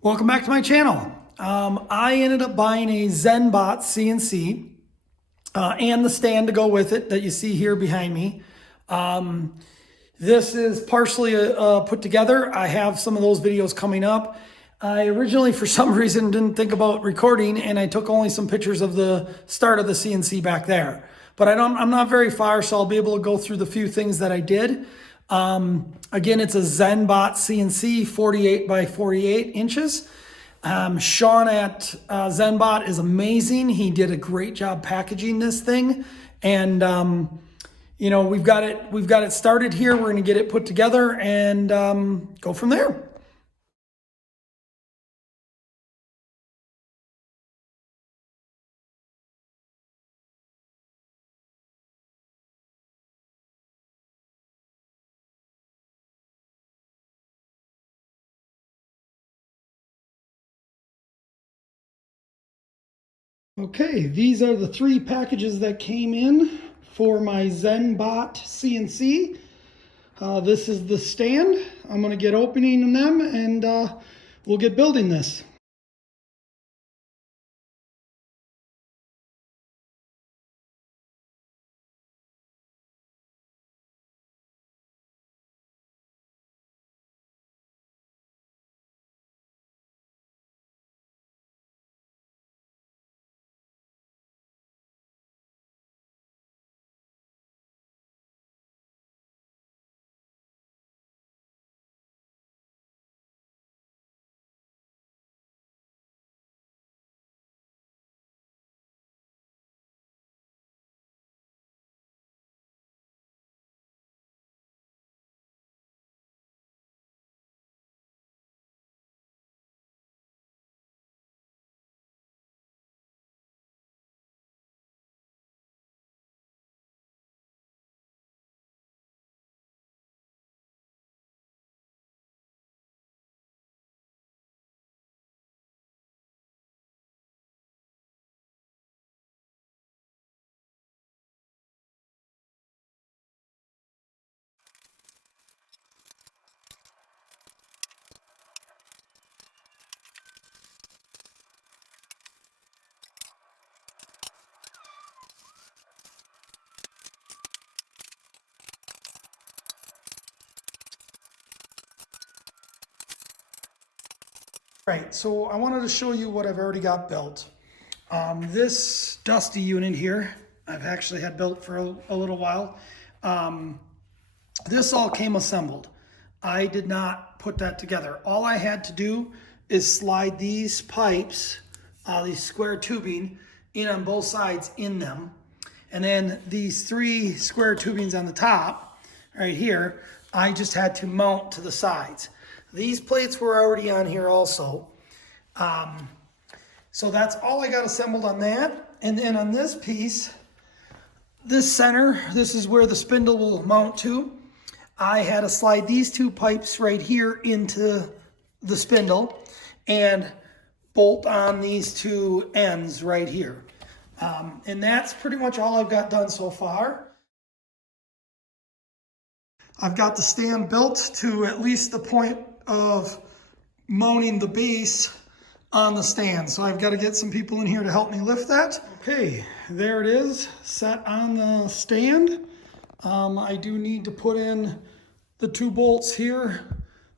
Welcome back to my channel. I ended up buying a ZENBOT CNC and the stand to go with it that you see here behind me. This is partially put together. I have some of those videos coming up. I originally, for some reason, didn't think about recording, and I took only some pictures of the start of the CNC back there. But I'm not very far, so I'll be able to go through the few things that I did. Again, it's a ZENBOT CNC, 48 by 48 inches. Sean at ZENBOT is amazing. He did a great job packaging this thing, and you know, we've got it started here. We're going to get it put together and go from there. Okay, these are the three packages that came in for my ZENBOT CNC. This is the stand. I'm going to get opening them and we'll get building this. Right, so I wanted to show you what I've already got built. This dusty unit here, I've actually had built for a little while. This all came assembled. I did not put that together. All I had to do is slide these pipes, these square tubing, in on both sides in them. And then these three square tubings on the top, right here, I just had to mount to the sides. These plates were already on here also. So that's all I got assembled on that. And then on this piece, this center, this is where the spindle will mount to. I had to slide these two pipes right here into the spindle and bolt on these two ends right here. And that's pretty much all I've got done so far. I've got the stand built to at least the point of mounting the base on the stand. So I've got to get some people in here to help me lift that. Okay, there it is, set on the stand. I do need to put in the two bolts here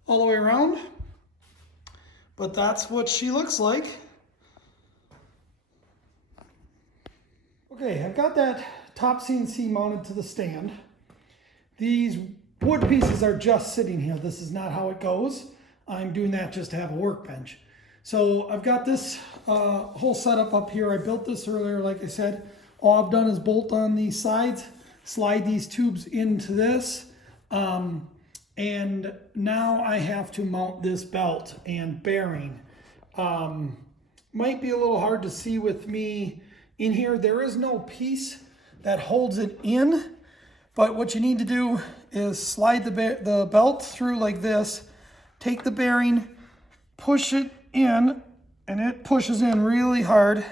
all the way around, but that's what she looks like. Okay, I've got that top CNC mounted to the stand. These wood pieces are just sitting here. This is not how it goes. I'm doing that just to have a workbench. So I've got this whole setup up here. I built this earlier, like I said. All I've done is bolt on these sides, slide these tubes into this, and now I have to mount this belt and bearing. Might be a little hard to see with me in here. There is no piece that holds it in. But what you need to do is slide the belt through like this, take the bearing, push it in, and it pushes in really hard.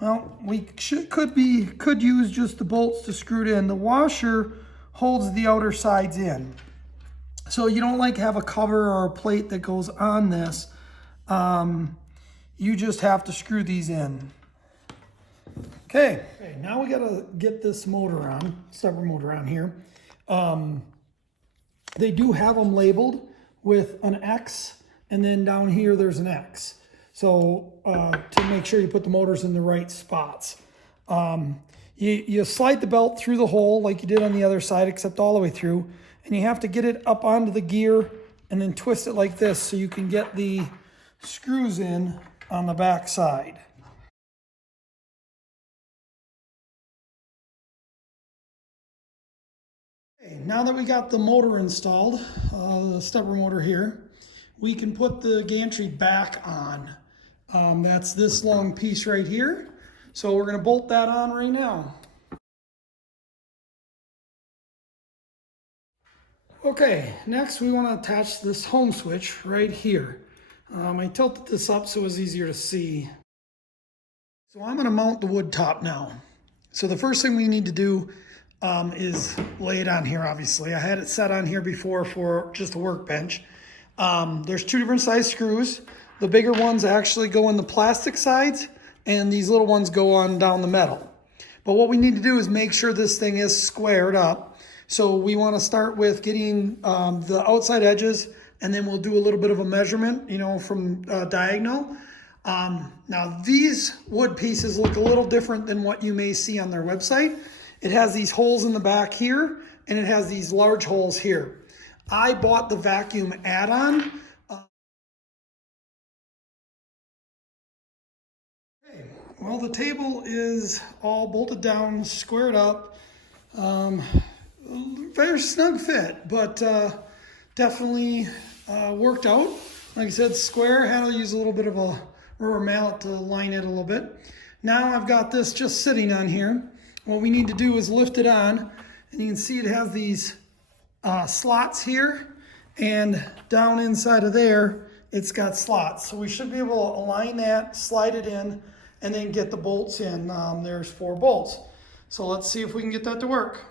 Well, we could use just the bolts to screw it in. The washer holds the outer sides in. So you don't like have a cover or a plate that goes on this. You just have to screw these in. Okay, now we gotta get this motor on, stepper motor on here. They do have them labeled with an X, and then down here there's an X. So to make sure you put the motors in the right spots. You slide the belt through the hole like you did on the other side, except all the way through, and you have to get it up onto the gear and then twist it like this so you can get the screws in on the back side. Okay, now that we got the motor installed, the stepper motor here, we can put the gantry back on. That's this long piece right here. So we're going to bolt that on right now. Okay, next we want to attach this home switch right here. I tilted this up so it was easier to see. So I'm going to mount the wood top now. So the first thing we need to do is lay it on here, obviously. I had it set on here before for just a workbench. There's two different size screws. The bigger ones actually go in the plastic sides, and these little ones go on down the metal. But what we need to do is make sure this thing is squared up. So we want to start with getting the outside edges, and then we'll do a little bit of a measurement, you know, from diagonal. Now these wood pieces look a little different than what you may see on their website. It has these holes in the back here, and it has these large holes here. I bought the vacuum add-on. Okay. Well, the table is all bolted down, squared up. Very snug fit, but definitely worked out. Like I said, square. Had to use a little bit of a rubber mallet to line it a little bit. Now I've got this just sitting on here. What we need to do is lift it on, and you can see it has these slots here, and down inside of there it's got slots. So we should be able to align that, slide it in, and then get the bolts in. There's 4 bolts. So let's see if we can get that to work.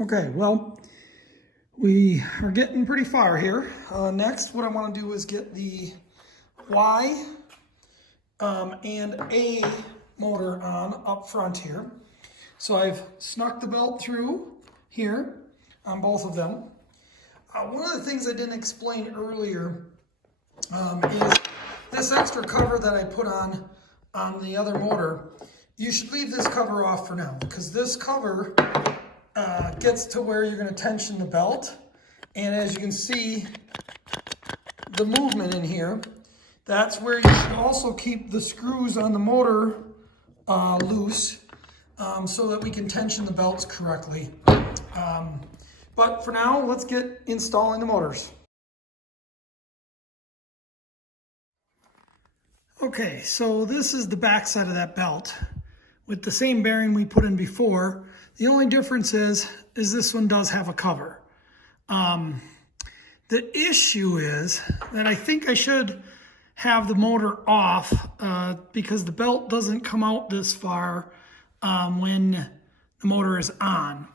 Okay, well, we are getting pretty far here. Next, what I want to do is get the Y and A motor on up front here. So I've snuck the belt through here on both of them. One of the things I didn't explain earlier is this extra cover that I put on the other motor. You should leave this cover off for now, because this cover gets to where you're going to tension the belt, and as you can see the movement in here, that's where you should also keep the screws on the motor loose, so that we can tension the belts correctly. But for now, let's get installing the motors. Okay, so this is the back side of that belt with the same bearing we put in before. The only difference is this one does have a cover. The issue is that I think I should have the motor off because the belt doesn't come out this far when the motor is on.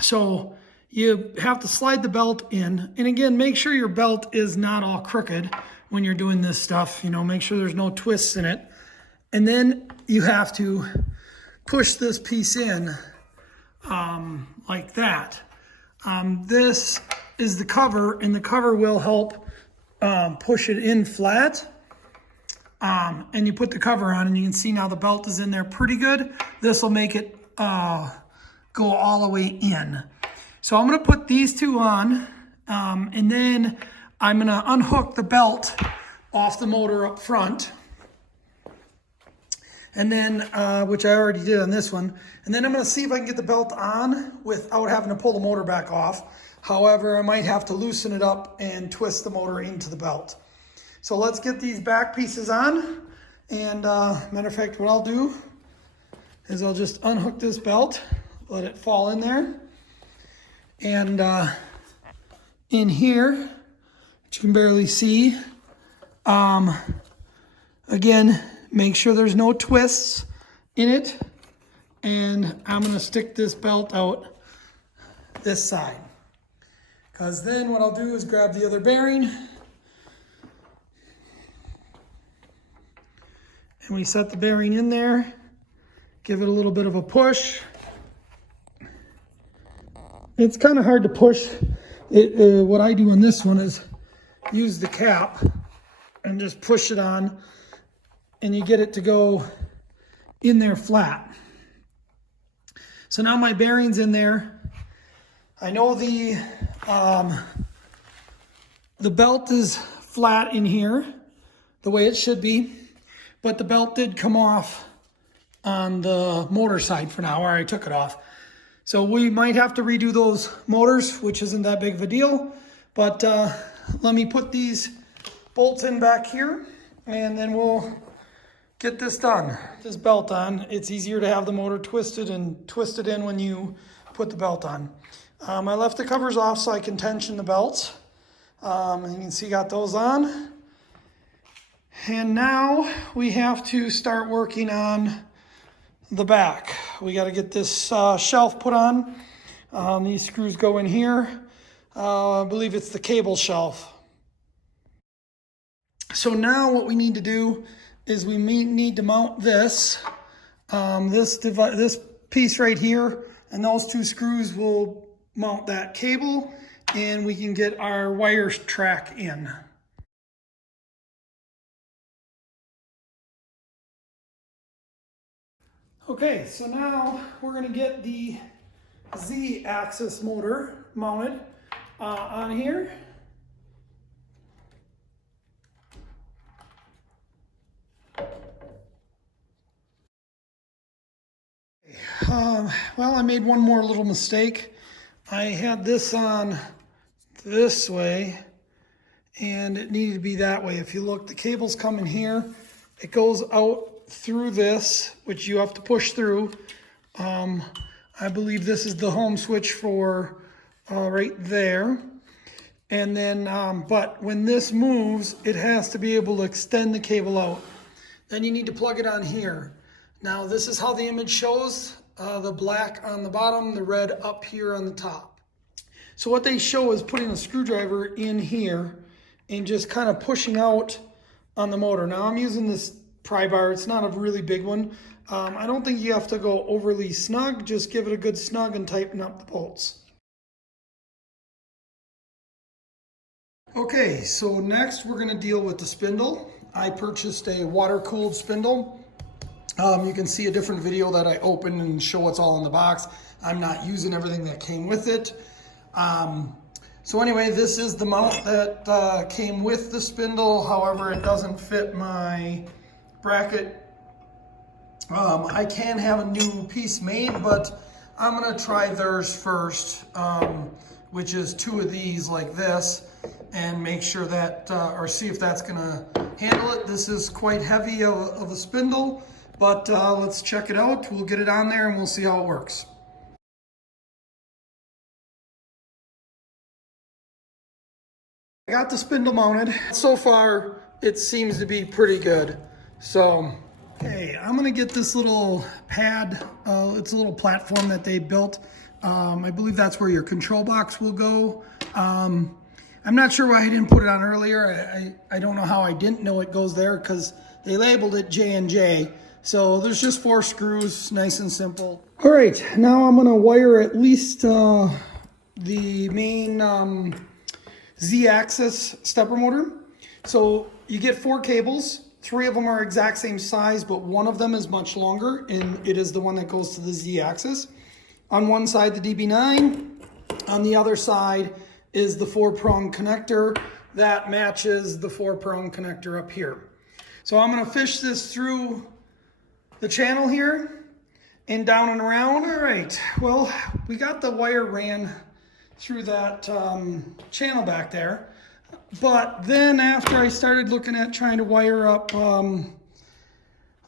So you have to slide the belt in, and again, make sure your belt is not all crooked when you're doing this stuff. You know, make sure there's no twists in it, and then you have to push this piece in like that. This is the cover, and the cover will help push it in flat. And you put the cover on, and you can see now the belt is in there pretty good. This will make it go all the way in. So I'm going to put these two on, and then I'm going to unhook the belt off the motor up front, and then which I already did on this one. And then I'm going to see if I can get the belt on without having to pull the motor back off. However, I might have to loosen it up and twist the motor into the belt. So let's get these back pieces on. And matter of fact, what I'll do is I'll just unhook this belt, let it fall in there. And in here, which you can barely see, again, make sure there's no twists in it. and I'm gonna stick this belt out this side. Because then what I'll do is grab the other bearing, and we set the bearing in there, give it a little bit of a push. It's kind of hard to push. What I do on this one is use the cap and just push it on, and you get it to go in there flat. So now my bearing's in there. I know the belt is flat in here, the way it should be, but the belt did come off on the motor side for now, or I took it off. So we might have to redo those motors, which isn't that big of a deal, but let me put these bolts in back here, and then we'll get this done. This belt on, it's easier to have the motor twisted and twisted in when you put the belt on. I left the covers off so I can tension the belts. And you can see got those on. And now we have to start working on the back. We got to get this shelf put on. These screws go in here. I believe it's the cable shelf. So now what we need to do is we need to mount this, this piece right here, and those two screws will mount that cable, and we can get our wire track in. Okay, so now we're going to get the Z-axis motor mounted on here. Well, I made one more little mistake. I had this on this way, and it needed to be that way. If you look, the cables come in here. It goes out through this, which you have to push through. I believe this is the home switch for right there. And then, but when this moves, it has to be able to extend the cable out. Then you need to plug it on here. Now, this is how the image shows. The black on the bottom, the red up here on the top. So what they show is putting a screwdriver in here and just kind of pushing out on the motor. Now I'm using this pry bar. It's not a really big one. I don't think you have to go overly snug. Just give it a good snug and tighten up the bolts. Okay, so next we're going to deal with the spindle. I purchased a water-cooled spindle. You can see a different video that I opened and show what's all in the box. I'm not using everything that came with it. So anyway, this is the mount that came with the spindle. However, it doesn't fit my bracket. I can have a new piece made, but I'm gonna try theirs first, which is two of these like this, and make sure that, or see if that's gonna handle it. This is quite heavy of a spindle, but let's check it out. We'll get it on there and we'll see how it works. I got the spindle mounted. So far, it seems to be pretty good. So, okay, I'm gonna get this little pad. It's a little platform that they built. I believe that's where your control box will go. I'm not sure why I didn't put it on earlier. I don't know how I didn't know it goes there because they labeled it J&J. So there's just 4 screws, nice and simple. All right, now I'm gonna wire at least the main Z-axis stepper motor. So you get 4 cables. 3 of them are exact same size, but one of them is much longer, and it is the one that goes to the Z-axis. On one side, the DB9. On the other side is the 4-prong connector that matches the 4-prong connector up here. So I'm gonna fish this through the channel here and down and around. All right, well, we got the wire ran through that channel back there. But then after I started looking at trying to wire up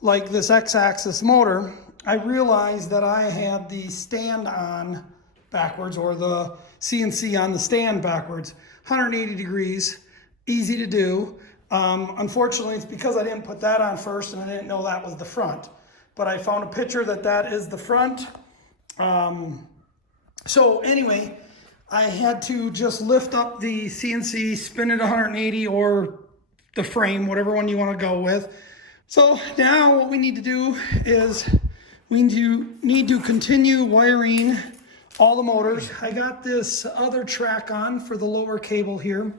like this X-axis motor, I realized that I had the stand on backwards, or the CNC on the stand backwards, 180 degrees, easy to do. Unfortunately, it's because I didn't put that on first and I didn't know that was the front. but I found a picture that is the front. So anyway, I had to just lift up the CNC, spin it 180, or the frame, whatever one you want to go with. So now what we need to do is we need to continue wiring all the motors. I got this other track on for the lower cable here.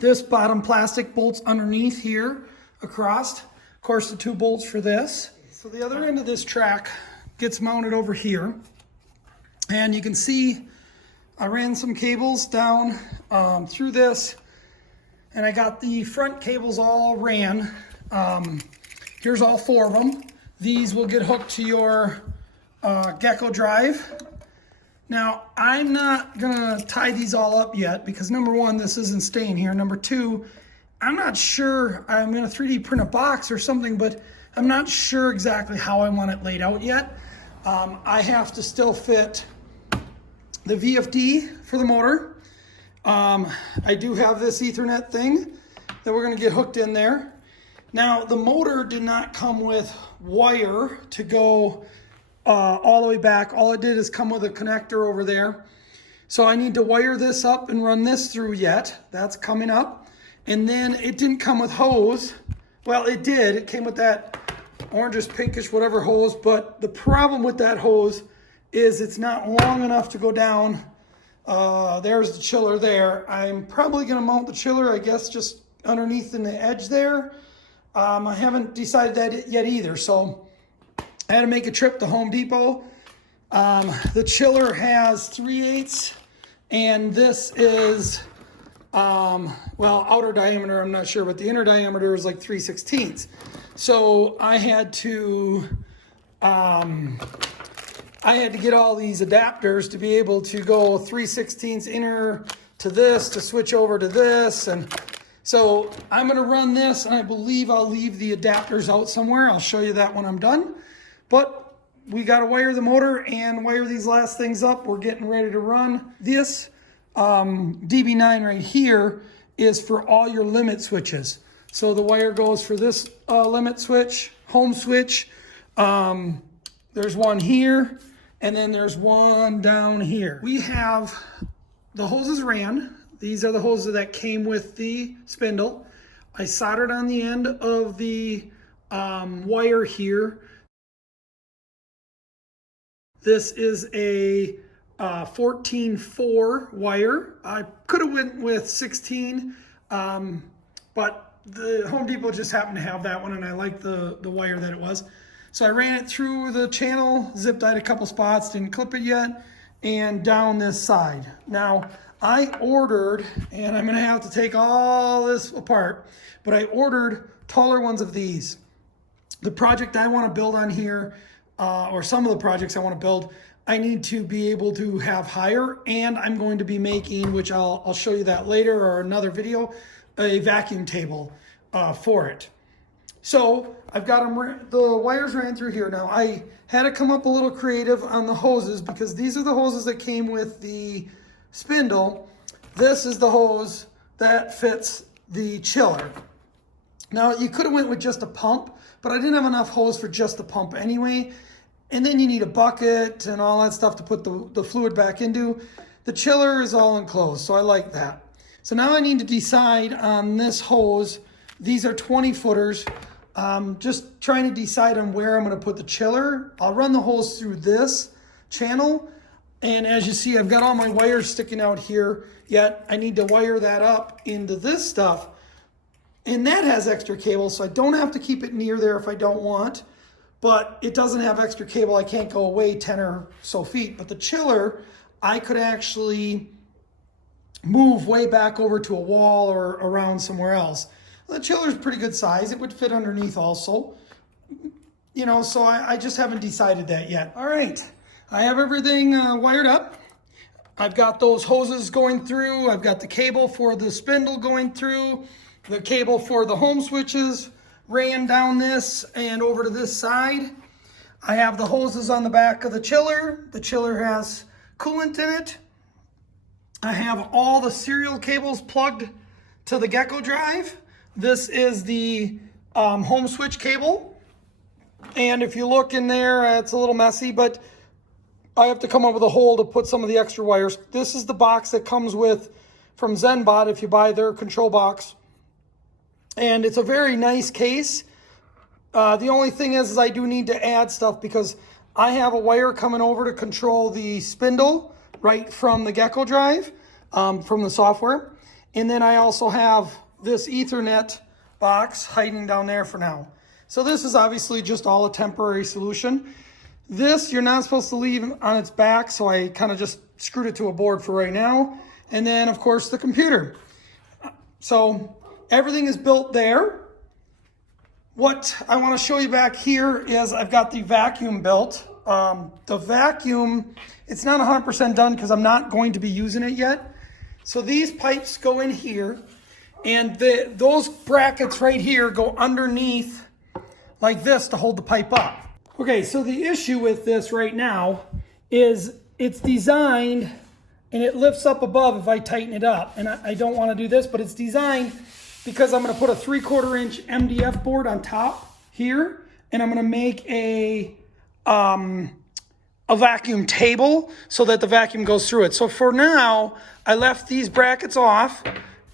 This bottom plastic bolts underneath here across. Of course, the 2 bolts for this. So the other end of this track gets mounted over here. And you can see I ran some cables down through this, and I got the front cables all ran. Here's all 4 of them. These will get hooked to your gecko drive. Now, I'm not gonna tie these all up yet because number 1, this isn't staying here. Number 2, I'm not sure. I'm gonna 3D print a box or something, but I'm not sure exactly how I want it laid out yet. I have to still fit the VFD for the motor. I do have this Ethernet thing that we're gonna get hooked in there. Now, the motor did not come with wire to go all the way back. All it did is come with a connector over there. So I need to wire this up and run this through yet. That's coming up. And then it didn't come with hose. Well, it did. It came with that orangish, pinkish, whatever hose. But the problem with that hose is it's not long enough to go down. There's the chiller there. I'm probably going to mount the chiller, I guess, just underneath in the edge there. I haven't decided that yet either. So I had to make a trip to Home Depot. The chiller has 3/8, and this is, well, outer diameter, I'm not sure, but the inner diameter is like 3/16. So I had to get all these adapters to be able to go 3/16 inner to this, to switch over to this. And so I'm gonna run this, and I believe I'll leave the adapters out somewhere. I'll show you that when I'm done. But we got to wire the motor and wire these last things up. We're getting ready to run. This DB9 right here is for all your limit switches. So the wire goes for this limit switch, home switch. There's one here, and then there's one down here. We have the hoses ran. These are the hoses that came with the spindle. I soldered on the end of the wire here. This is a 14-4 wire. I could have went with 16, but the Home Depot just happened to have that one, and I like the wire that it was. So I ran it through the channel, zip tied a couple spots, didn't clip it yet, and down this side. Now, I ordered, and I'm gonna have to take all this apart, but I ordered taller ones of these. The project I wanna build on here, or some of the projects I want to build, I need to be able to have higher, and I'm going to be making, which I'll show you that later or another video, a vacuum table for it. So I've got them, the wires ran through here. Now I had to come up a little creative on the hoses because these are the hoses that came with the spindle. This is the hose that fits the chiller. Now you could have went with just a pump, but I didn't have enough hose for just the pump anyway. And then you need a bucket and all that stuff to put the fluid back into. The chiller is all enclosed, so I like that. So now I need to decide on this hose. These are 20 footers. Just trying to decide on where I'm gonna put the chiller. I'll run the hose through this channel. And as you see, I've got all my wires sticking out here, yet I need to wire that up into this stuff. And that has extra cable, so I don't have to keep it near there if I don't want. But it doesn't have extra cable. I can't go away 10 or so feet. But the chiller, I could actually move way back over to a wall or around somewhere else. The chiller's pretty good size. It would fit underneath also. You know, so I just haven't decided that yet. All right, I have everything wired up. I've got those hoses going through. I've got the cable for the spindle going through. The cable for the home switches ran down this and over to this side. I have the hoses on the back of the chiller. The chiller has coolant in it. I have all the serial cables plugged to the gecko drive. This is the home switch cable. And if you look in there, it's a little messy, but I have to come up with a hole to put some of the extra wires. This is the box that comes with from ZENBOT if you buy their control box. And it's a very nice case. The only thing is I do need to add stuff because I have a wire coming over to control the spindle right from the Gecko drive, from the software. And then I also have this Ethernet box hiding down there for now. So this is obviously just all a temporary solution. This you're not supposed to leave on its back, so I kind of just screwed it to a board for right now. And then of course the computer. So everything is built there. What I want to show you back here is I've got the vacuum built. The vacuum, it's not 100% done because I'm not going to be using it yet. So these pipes go in here, and those brackets right here go underneath like this to hold the pipe up. Okay, so the issue with this right now is it's designed and it lifts up above if I tighten it up. And I don't want to do this, but it's designed because I'm going to put a 3/4 inch MDF board on top here, and I'm going to make a vacuum table so that the vacuum goes through it. So for now, I left these brackets off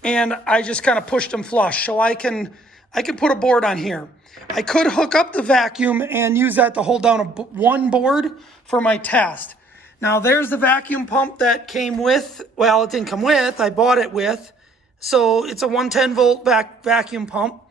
and I just kind of pushed them flush. So I can put a board on here. I could hook up the vacuum and use that to hold down one board for my test. Now there's the vacuum pump that came with, well, it didn't come with, I bought it with. So it's a 110 volt vacuum pump.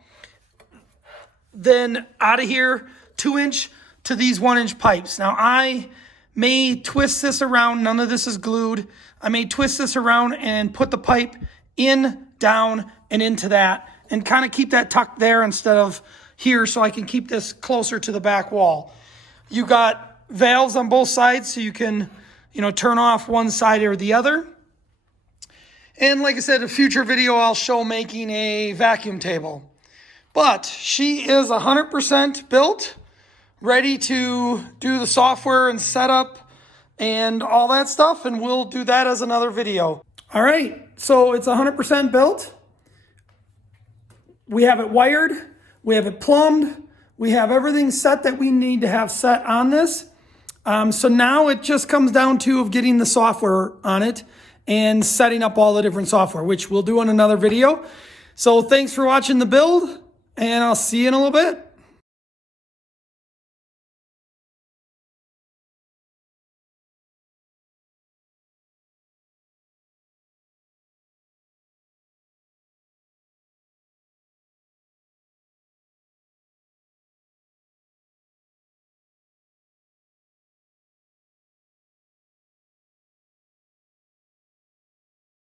Then out of here, 2-inch to these 1-inch pipes. Now I may twist this around, none of this is glued. I may twist this around and put the pipe in, down, and into that, and kind of keep that tucked there instead of here so I can keep this closer to the back wall. You got valves on both sides so you can, turn off one side or the other. And like I said, in a future video, I'll show making a vacuum table. But she is 100% built, ready to do the software and setup and all that stuff, and we'll do that as another video. All right, so it's 100% built. We have it wired, we have it plumbed, we have everything set that we need to have set on this. So now it just comes down to getting the software on it and setting up all the different software, which we'll do in another video. So thanks for watching the build, and I'll see you in a little bit.